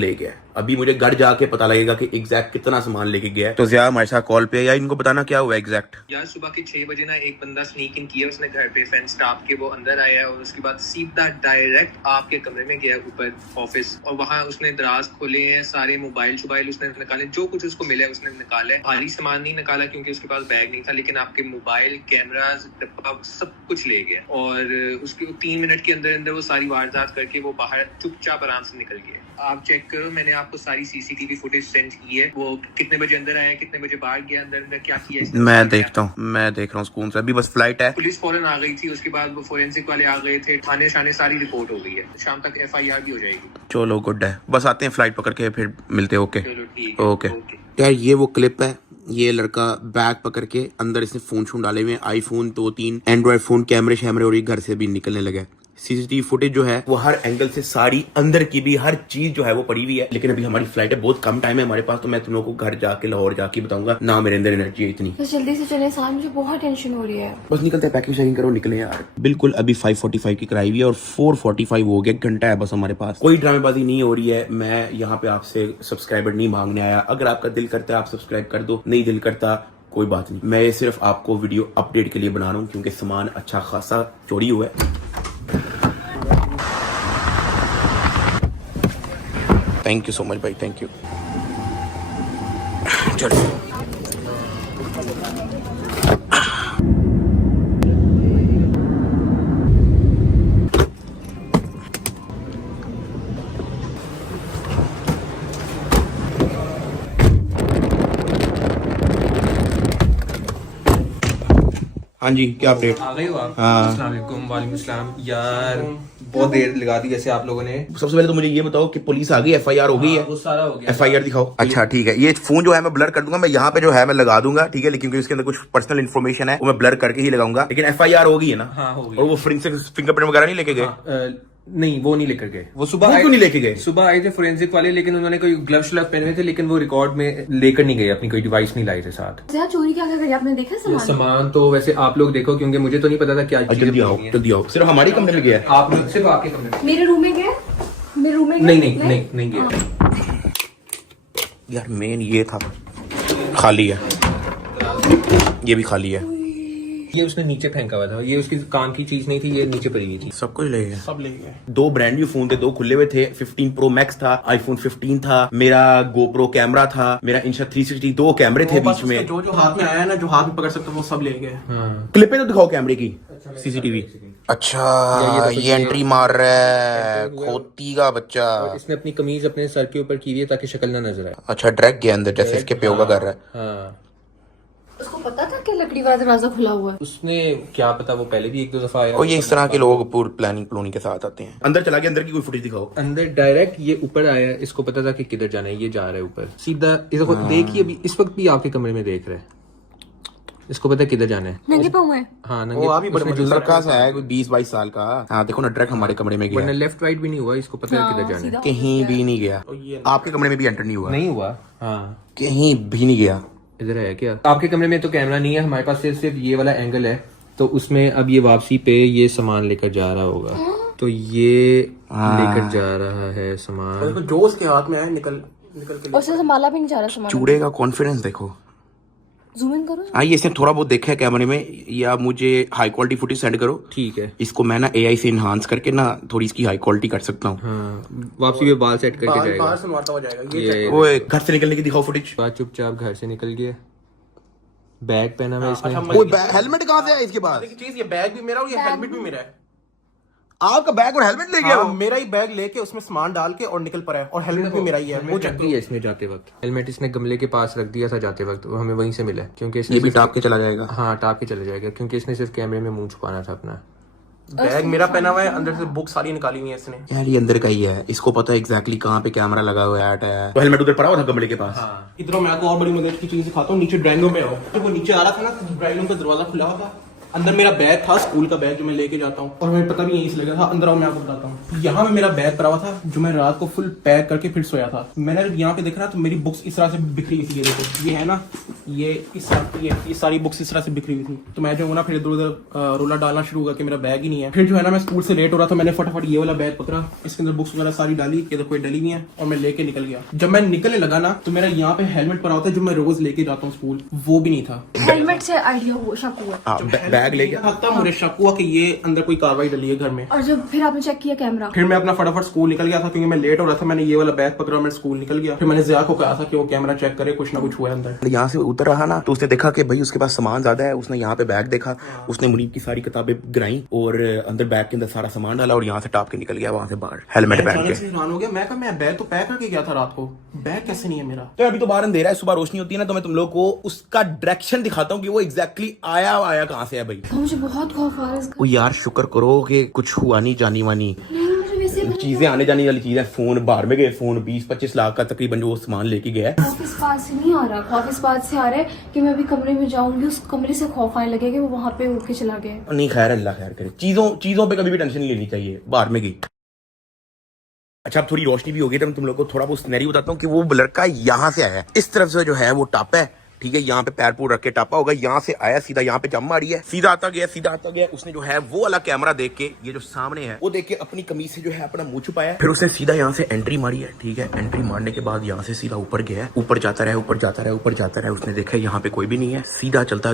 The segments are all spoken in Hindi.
ले गया। अभी मुझे घर जाके पता लगेगा कि एग्जैक्ट कितना सामान लेके गया है। तो ज़िया हमारे साथ कॉल पे है, या इनको बताना क्या हुआ एग्जैक्ट। यार सुबह के 6 बजे ना एक बंदा स्नीक इन किया उसने घर पे, फेंस टाप के वो अंदर आया और उसके बाद सीधा डायरेक्ट आपके कमरे में गया ऊपर ऑफिस, और वहाँ उसने दराज खोले हैं, सारे मोबाइल उसने निकाले, जो कुछ उसको मिला है उसने निकाला है। भारी सामान नहीं निकाला क्योंकि उसके पास बैग नहीं था, लेकिन आपके मोबाइल, कैमराज, डब्बा सब कुछ ले गया। और उसके 3 मिनट के अंदर अंदर वो सारी वारदात करके वो बाहर चुपचाप आराम से निकल गया। आप चेक करो, मैंने आपको सारी सीसीटीवी फुटेज सेंड की है, वो कितने बजे अंदर आया, कितने बजे बाहर गया, अंदर अंदर क्या किया। मैं देखता हूँ, मैं देख रहा हूँ सुकून से। अभी बस फ्लाइट है। पुलिस फौरन आ गई थी, उसके बाद वो फोरेंसिक वाले आ गए थे, थाने शाने सारी रिपोर्ट हो गई है, शाम तक FIR भी हो जाएगी। चलो गुड है, बस आते हैं फ्लाइट पकड़ के फिर मिलते हैं। ओके चलो ठीक है। ओके यार, ये वो क्लिप है, ये लड़का बैग पकड़ के अंदर इसने फोन शोन डाले हुए हैं, आईफोन 2-3 एंड्रॉइड फोन, कैमरे शैमरे, और ये घर से भी निकलने लगा है। सीसीटीवी फुटेज जो है वो हर एंगल से सारी अंदर की भी हर चीज जो है वो पड़ी हुई है। लेकिन अभी हमारी फ्लाइट है, बहुत कम टाइम है हमारे पास, तो मैं तुम लोगों को घर जाके लाहौर जाके बताऊंगा ना। मेरे अंदर एनर्जी है इतनी। बस जल्दी से चले साहब, मुझे बहुत टेंशन हो रही है। बस निकलते हैं, पैकिंग शैकिंग करो, निकले यार। बिल्कुल अभी 5:45 की कराई हुई है और 4:45 हो गया, घंटा है बस हमारे पास। कोई ड्रामेबाजी नहीं हो रही है। मैं यहाँ पे आपसे सब्सक्राइबर नहीं मांगने आया। अगर आपका दिल करता है आप सब्सक्राइब कर दो, नहीं दिल करता कोई बात नहीं। मैं ये सिर्फ आपको वीडियो अपडेट के लिए बना रहा हूँ क्योंकि सामान अच्छा खासा चोरी हुआ है। थैंक यू सो मच भाई, थैंक यू। चलो हाँ जी, क्या अपडेट? आ गए हो आप? हाँ। अस्सलाम वालेकुम। वालेकुम सलाम। यार बहुत देर लगा दी जैसे आप लोगों ने। सबसे पहले तो मुझे ये बताओ कि पुलिस आ गई, FIR हो गई है? वो सारा हो गया। FIR दिखाओ। अच्छा ठीक है, ये फोन जो है मैं ब्लर कर दूंगा, मैं यहाँ पे जो है मैं लगा दूंगा, ठीक है, लेकिन इसके अंदर कुछ पर्सनल इन्फॉर्मेशन है वो मैं ब्लर करके ही लगाऊंगा। लेकिन FIR हो गई है ना? हाँ हो गई। और वो फिंगरप्रिंट वगैरह नहीं लेके गए? नहीं वो नहीं लेकर गए। वो सुबह वो क्यों नहीं लेके गए? सुबह आए थे फोरेंसिक वाले, लेकिन उन्होंने कोई ग्लव श्लव पहने थे, लेकिन वो रिकॉर्ड में लेकर नहीं गए, अपनी कोई डिवाइस नहीं लाए थे साथ। ज़्यादा चोरी क्या करी आपने देखा सामान तो वैसे आप लोग देखो, क्योंकि मुझे तो नहीं पता था क्या। जल्दी आओ, जल्दी आओ। सिर्फ हमारी कमरे में गया है? आप सिर्फ आपके कमरे में? मेरे रूम में गए, मेरे रूम में नहीं गया यार। मेन ये था, खाली है, ये भी खाली है। ये उसने नीचे फेंका हुआ था, ये उसकी काम की चीज नहीं थी, ये नीचे पड़ी हुई थी। सब कुछ ले गया, सब ले गए। 2 ब्रांड न्यू फोन थे, 2 खुले हुए थे। 15 Pro Max था, iPhone 15 था, मेरा GoPro कैमरा था, मेरा Insta 360, 2 कैमरे थे बीच में। जो जो हाथ में आया ना, जो हाथ में पकड़ सकते वो सब ले गए। क्लिपें तो दिखाओ कैमरे की, CCTV। अच्छा ये एंट्री मार रहा है, खोती का बच्चा। इसने अपनी कमीज अपने सर के ऊपर की हुई है ताकि शक्ल ना नजर आए। अच्छा ड्रैग गया अंदर जैसे इसके प्यो का कर रहा है। हाँ उसको पता था कि लकड़ी वाला दरवाजा खुला हुआ है? उसने क्या पता, वो पहले भी 1-2 दफा आया। और ये इस तरह के लोग पूरी प्लानिंग के साथ आते हैं। अंदर चला गया, अंदर की कोई फुटेज दिखाओ। अंदर डायरेक्ट ये ऊपर आया, इसको पता था कि किधर जाना है, ये जा रहा है ऊपर सीधा। इसको देखिए, अभी इस वक्त भी आपके कमरे में देख रहा है, इसको पता है किधर जाना है। नंगे पाँव है। हाँ वो अभी बड़े लड़का सा है, कोई 20-22 साल का। हाँ देखो ना, डायरेक्ट हमारे कमरे में गया, लेफ्ट राइट भी नहीं हुआ, इसको पता है किधर जाना है। कहीं भी नहीं गया। आपके कमरे में भी एंटर नहीं हुआ? नहीं हुआ। हाँ कहीं भी नहीं गया। इधर है क्या? आपके कमरे में तो कैमरा नहीं है, हमारे पास सिर्फ ये वाला एंगल है, तो उसमें अब ये वापसी पे ये सामान लेकर जा रहा होगा, तो ये लेकर जा रहा है सामान। जो उसके हाथ में आया निकल के। और उसे संभाला भी नहीं जा रहा सामान। चूड़े का कॉन्फिडेंस देखो। जूम इन करो। हाँ, ये इसने थोड़ा बहुत देखा है कैमरे में, या मुझे हाई क्वालिटी फुटेज सेंड करो। ठीक है, इसको मैं ना AI से इनहांस करके ना थोड़ी इसकी हाई क्वालिटी कर सकता हूँ। हाँ वापसी पे बाल सेट करके जाएगा। बाहर से मारता हुआ जाएगा ये। वो घर से निकलने की दिखाओ फुटेज। बाद चुपचाप घर से निकल गया, बैग पहना हुआ इसने। हेलमेट कहाँ से है इसके पास? चीज, ये बैग भी मेरा और ये हेलमेट भी मेरा है। आपका बैग और हेलमेट ले गया? हाँ, मेरा ही बैग लेके उसमें सामान डाल के और निकल पड़ा है, और हेलमेट भी मेरा ही है। वो रख दिया इसने जाते वक्त, हेलमेट इसने गमले के पास रख दिया था जाते वक्त, वो हमें वहीं से मिला क्योंकि इसने ये भी टाप के चला जाएगा। हाँ टाप के चले जाएगा, क्योंकि इसने सिर्फ कैमरे में मुंह छुपाना था अपना। बैग मेरा पहना हुआ है, अंदर से बुक सारी निकाली हुई है इसने। यार ये अंदर का ही है, इसको पता है एग्जैक्टली कहाँ पे कैमरा लगा हुआ है। तो हेलमेट उधर पड़ा हुआ था कमरे के पास। इधर मैं आपको और बड़ी मदद की चीज दिखाता हूँ। नीचे ड्राइंग रूम में आओ। जब वो नीचे आ रहा था ना, ड्राइंग रूम का दरवाजा खुला हुआ था, अंदर मेरा बैग था, स्कूल का बैग जो मैं लेके जाता हूँ, और मुझे पता भी यहीं से लगा था। अंदर आओ, मैं आपको बताता हूँ। यहाँ में मेरा बैग पड़ा हुआ था जो मैं रात को फुल पैक करके फिर सोया था। मैंने जब यहाँ पे देखा ना तो मेरी बुक्स इस तरह से बिखरी हुई थी। ये देखो, ये है ना, ये इस तरह ये सारी बुक्स इस तरह से बिखरी हुई थी। तो मैं जो हूँ ना फिर इधर उधर रोला डालना शुरू हुआ कि मेरा बैग ही नहीं है। फिर जो है ना मैं स्कूल से लेट हो रहा था, मैंने फटाफट ये वाला बैग पकड़ा, इसके अंदर बुक्स वगैरह सारी डाली, ये देखो ये डली हुई है, और मैं लेके निकल गया। जब मैं निकलने लगा ना तो मेरा यहाँ पे हेलमेट पड़ा होता है जो मैं रोज लेके जाता हूँ स्कूल, वो भी नहीं था। हेलमेट से आइडिया हुआ, शक हुआ। बैग ले गया था, मुझे शक हुआ कि ये अंदर कोई कार्रवाई डली है घर में। और जब फिर आपने चेक किया कैमरा? फिर मैं अपना फटाफट स्कूल निकल गया था क्योंकि मैं लेट हो रहा था। मैंने ये वाला बैग पकड़ा, मैं स्कूल निकल गया। फिर मैंने ज़िया को कहा था कि वो कैमरा चेक करे, कुछ ना कुछ हुआ है अंदर। यहाँ से उतर रहा ना तो उसने देखा कि भाई उसके पास सामान ज्यादा है। उसने यहाँ पे बैग देखा, उसने मुनीब की सारी किताबें गिराई और अंदर बैग के अंदर सारा सामान डाला और यहाँ से टाप के निकल गया वहां से बाहर हेलमेट पहन के। हैरान हो गया, मैं कहा मैं बैग तो पैक करके गया था रात को, बैग कैसे नहीं है मेरा? तो अभी तो बाहर अंधेरा है, सुबह रोशनी होती है ना तो मैं तुम लोग को उसका डायरेक्शन दिखाता हूँ कि वो एग्जैक्टली आया कहाँ से है भाई। मुझे बहुत खौफ आ रहा है इसका। ओ यार शुक्र करो कि कुछ हुआ नहीं जानी वानी। मुझे वैसे चीजें आने जाने वाली चीजें, फोन बाहर में गए, फोन 20-25 लाख का तकरीबन जो सामान लेके गया है। खौफ इस बात से नहीं आ रहा, खौफ इस बात से आ रहा है कि मैं अभी कमरे में जाऊंगी, उस कमरे से खौफ आने लगेगा कि वो वहां पे उठ के चला गया। नहीं खैर, अल्लाह खैर करे। चीजों पे कभी भी टेंशन नहीं लेनी चाहिए, बाहर में गई। अच्छा अब थोड़ी रोशनी भी हो गई तो मैं तुम लोग को थोड़ा बहुत सिनेरियो बताता हूँ कि वो लड़का यहाँ से आया, इस तरफ से जो है वो टापा है, ठीक है, यहाँ पे पैर पूर रख के टापा होगा, यहाँ से आया सीधा यहाँ पे जम मारी है, सीधा आता गया। उसने जो है वो वाला कैमरा देख के, ये जो सामने है वो देख के अपनी कमीज से जो है अपना मुंह छुपाया। फिर उसने सीधा यहाँ से एंट्री मारी है, ठीक है। एंट्री मारने के बाद यहाँ से सीधा ऊपर गया, ऊपर जाता रहा। उसने देखा यहाँ पे कोई भी नहीं है, सीधा चलता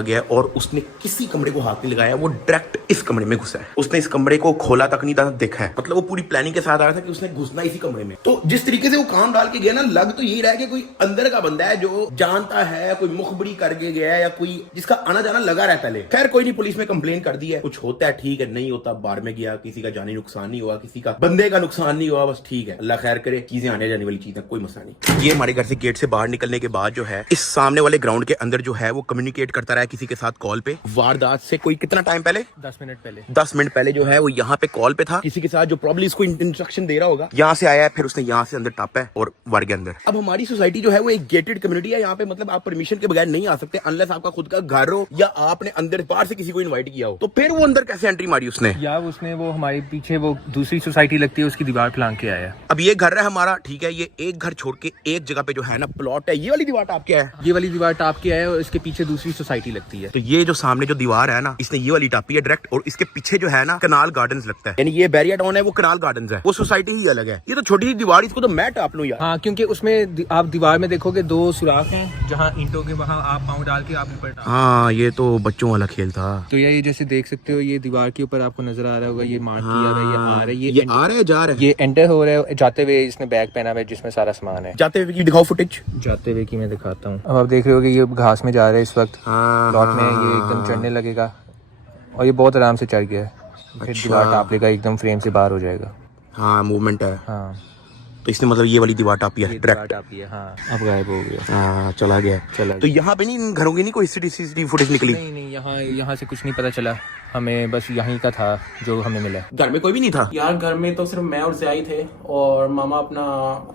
गया और उसने किसी कमरे को हाथ नहीं लगाया, वो डायरेक्ट इस कमरे में घुसा है। उसने इस कमरे को खोला तक नहीं था, देखा है, मतलब वो पूरी प्लानिंग के साथ आया था कि उसने घुसना इसी कमरे में। तो जिस तरीके से वो काम डाल के गया ना, लग तो यही रहा है कि कोई अंदर का बंदा है जो जानता है, कोई मुखबरी करके गया है या कोई जिसका आना जाना लगा रहा है पहले। खैर कोई नहीं, पुलिस में कंप्लेन कर दी है, कुछ होता है ठीक है, नहीं होता बाहर में गया, किसी का जानी नुकसान नहीं हुआ, किसी का बंदे का नुकसान नहीं हुआ, बस ठीक है, अल्लाह खैर करे। चीजें आने जाने वाली चीजें, कोई मसला नहीं। ये हमारे घर से गेट से बाहर निकलने के बाद जो है इस सामने वाले ग्राउंड के अंदर जो है वो कम्युनिकेट करता रहा किसी के साथ कॉल पे। वारदात से कोई कितना टाइम पहले, 10 मिनट पहले 10 मिनट पहले जो है वो यहाँ पे कॉल पे था किसी के साथ जो प्रॉब्ली इसको इंस्ट्रक्शन दे रहा होगा। यहाँ से आया है, फिर उसने यहाँ से अंदर टापा है और वर्ग के अंदर। अब हमारी सोसाइटी जो है वो एक गेटेड कम्युनिटी है, यहाँ पे मतलब आप परमिशन के बगैर नहीं आ सकते अनलेस आपका खुद का घर हो या आपने अंदर बाहर से किसी को इनवाइट किया हो। तो फिर वो अंदर कैसे एंट्री मारी उसने? या उसने वो हमारे पीछे वो दूसरी सोसाइटी लगती है उसकी दीवार फलांग के आया। अब ये घर है हमारा, ठीक है, ये एक घर छोड़ के एक जगह पे जो है ना प्लॉट है, ये वाली दीवार टाप के है, ये वाली दीवार टाप के आया और इसके पीछे दूसरी सोसाइटी लगती है। तो ये जो सामने जो दीवार है ना, इसने ये वाली टापी है डायरेक्ट, और इसके पीछे जो है ना कनाल गार्डन्स लगता है, यानी ये बैरिया टाउन है, वो कनाल गार्डन्स है, वो सोसाइटी ही अलग है। ये तो छोटी सी दीवार, इसको तो मैं टाप लूं यार। हाँ, क्योंकि उसमें आप दीवार में देखोगे 2 सुराख हैं जहाँ ईंटों के, वहाँ आप पाँव डाल के आप ऊपर टाप। हाँ ये तो बच्चों वाला खेल था। तो ये जैसे देख सकते हो, ये दीवार के ऊपर आपको नजर आ रहा होगा, ये मार्क किया हुआ है, ये आ रहा है, ये आ रहा है, जा रहा है, ये एंटर हो रहा है जाते हुए। इसने बैग पहना हुआ है जिसमें सारा सामान है। जाते हुए की दिखाओ फुटेज। जाते हुए की मैं दिखाता हूँ। अब आप देख रहे हो कि ये घास में जा रहा है इस वक्त, प्लॉट में ये एकदम चढ़ने लगेगा और ये बहुत आराम से चढ़ गया है। फिर दीवार टाप लेगा, एकदम फ्रेम से बाहर हो जाएगा। हाँ मूवमेंट है। हाँ तो इसने मतलब ये वाली दीवार टापी है डायरेक्ट। हाँ, अब गायब हो गया। हाँ चला गया। तो यहाँ पे नहीं, इन घरों की नहीं कोई सीसीटीवी फुटेज निकली? नहीं, यहाँ से कुछ नहीं पता चला हमें, बस यहीं का था जो हमें मिला। घर में कोई भी नहीं था यार? घर में तो सिर्फ मैं और ज़िया थे और मामा अपना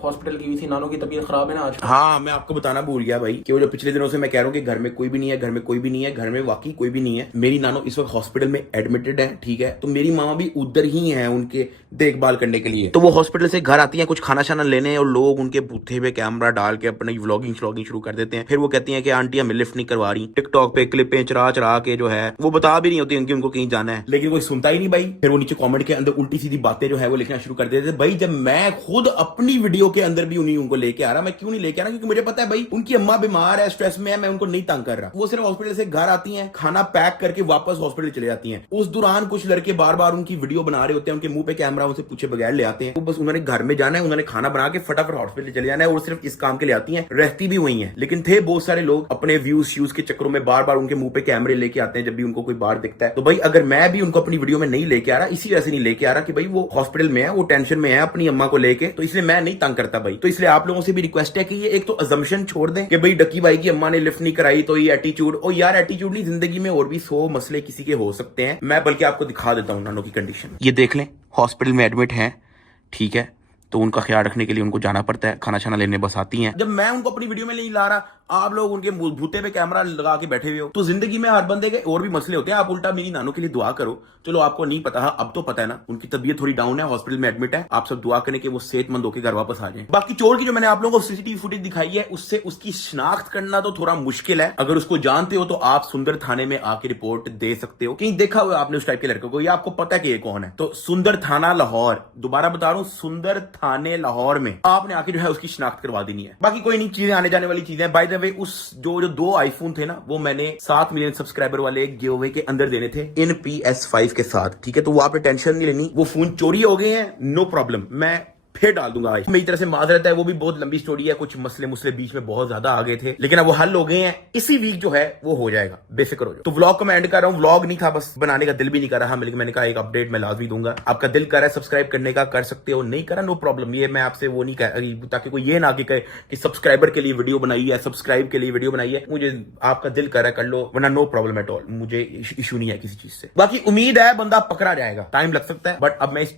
हॉस्पिटल की हुई थी, नानू की तबीयत खराब है ना आज। हाँ मैं आपको बताना भूल गया भाई कि वो जो पिछले दिनों से मैं कह रहा हूँ कि घर में कोई भी नहीं है, घर में कोई भी नहीं है, घर में वाकई कोई भी नहीं है। मेरी नानो इस वक्त हॉस्पिटल में एडमिटेड है, ठीक है, तो मेरी मामा भी उधर ही है उनके देखभाल करने के लिए। तो वो हॉस्पिटल से घर आती है कुछ खाना शाना लेने और लोग उनके बूथे पे कैमरा डाल के अपनी व्लॉगिंग शुरू कर देते हैं। फिर वो कहती है कि आंटी हमें लिफ्ट नहीं करवा रही, टिकटॉक पे क्लिपें चरा के जो है वो बता भी नहीं होती उनकी, उनको कहीं जाना है, लेकिन कोई सुनता ही नहीं भाई। फिर वो नीचे कमेंट के अंदर उल्टी सीधी बातें जो है वो लिखना शुरू कर देते थे। भाई जब मैं खुद अपनी वीडियो के अंदर भी उन्हीं उनको लेके आ रहा, मैं क्यों नहीं लेके आ रहा? क्योंकि मुझे पता है भाई उनकी अम्मा बीमार है, स्ट्रेस में है, मैं उनको नहीं तंग कर रहा। वो सिर्फ हॉस्पिटल से घर आती हैं, खाना पैक करके वापस हॉस्पिटल चले जाती हैं। उस दौरान कुछ लड़के बार बार उनकी वीडियो बना रहे होते हैं, उनके मुंह पे कैमरा उनसे पूछे बगैर ले आते हैं। वो बस उन्होंने घर में जाना है, उन्होंने खाना बना के फटाफट हॉस्पिटल चले जाना है और सिर्फ इस काम के लिए आती हैं, रहती भी वही है। लेकिन थे बहुत सारे लोग अपने व्यूज के चक्करों में बार बार उनके मुंह पे कैमरे लेके आते हैं जब भी उनको कोई बाहर दिखता है। तो भाई अगर मैं भी उनको अपनी वीडियो में नहीं लेके आ रहा, इसी वजह से नहीं लेके आ रहा कि भाई वो हॉस्पिटल में है, वो टेंशन में है अपनी अम्मा को लेके, तो इसलिए मैं नहीं तंग करता भाई। तो इसलिए आप लोगों से भी रिक्वेस्ट है कि ये एक तो अजम्पशन छोड़ दें कि भाई डकी भाई की अम्मा ने लिफ्ट नहीं कराई तो ये एटीट्यूड। और यार एटीट्यूड नहीं, जिंदगी में और भी 100 मसले किसी के हो सकते हैं। मैं बल्कि आपको दिखा देता हूं नानो की कंडीशन, ये देख लें, हॉस्पिटल में एडमिट है, ठीक है, तो उनका ख्याल रखने के लिए उनको जाना पड़ता है, खाना छाना लेने बस आती हैं। जब मैं उनको अपनी वीडियो में नहीं ला रहा, आप लोग उनके भूते पे कैमरा लगा के बैठे हुए हो। तो जिंदगी में हर बंदे के और भी मसले होते हैं। आप उल्टा मेरी नानों के लिए दुआ करो। चलो आपको नहीं पता, अब तो पता है ना, उनकी तबीयत थोड़ी डाउन है, हॉस्पिटल में एडमिट है। आप सब दुआ करें कि वो सेहतमंद होकर घर वापस आ जाए। बाकी चोर की जो मैंने आप लोगों को सीसीटीवी फुटेज दिखाई है, उससे उसकी शिनाख्त करना तो थोड़ा मुश्किल है। अगर उसको जानते हो तो आप सुंदर थाने में आके रिपोर्ट दे सकते हो। कहीं देखा हुआ आपने उस टाइप के लड़के को, या आपको पता है कि ये कौन है। तो सुंदर थाना लाहौर, दोबारा बता रहा हूं, सुंदर थाने लाहौर में आपने आके जो है उसकी शिनाख्त करवा देनी है। बाकी कोई नहीं, चीजें आने जाने वाली चीजें। बाय द वे, उस जो 2 आईफोन थे ना, वो मैंने 7 मिलियन सब्सक्राइबर वाले गिव अवे के अंदर देने थे इन PS5 के साथ, ठीक है। तो वो आपने टेंशन नहीं लेनी, वो फोन चोरी हो गए हैं, नो प्रॉब्लम, मैं फिर डाल दूंगा। आज मेरी तरह से माजरत है, वो भी बहुत लंबी स्टोरी है, कुछ मसले बीच में बहुत ज्यादा आ गए थे, लेकिन अब वो हल हो गए हैं। इसी वीक जो है वो हो जाएगा, बेफिक्र हो जाओ। तो व्लॉग को मैं एंड कर रहा हूँ। व्लॉग नहीं था, बस बनाने का दिल भी नहीं कर रहा, लेकिन मैंने कहा एक अपडेट मैं लाजमी दूंगा। आपका दिल कर रहा है सब्सक्राइब करने का, कर सकते हो, नहीं करा नो प्रॉब्लम। ये मैं आपसे वो नहीं कह रही, ताकि कोई ये ना कहे कि सब्सक्राइबर के लिए वीडियो बनाई है, सब्सक्राइब के लिए वीडियो बनाई है। मुझे आपका दिल कर रहा है कर लो, वरना नो प्रॉब्लम एट ऑल, मुझे इशू नहीं है किसी चीज से। बाकी उम्मीद है बंदा पकड़ा जाएगा, टाइम लग सकता है, बट अब मैं इस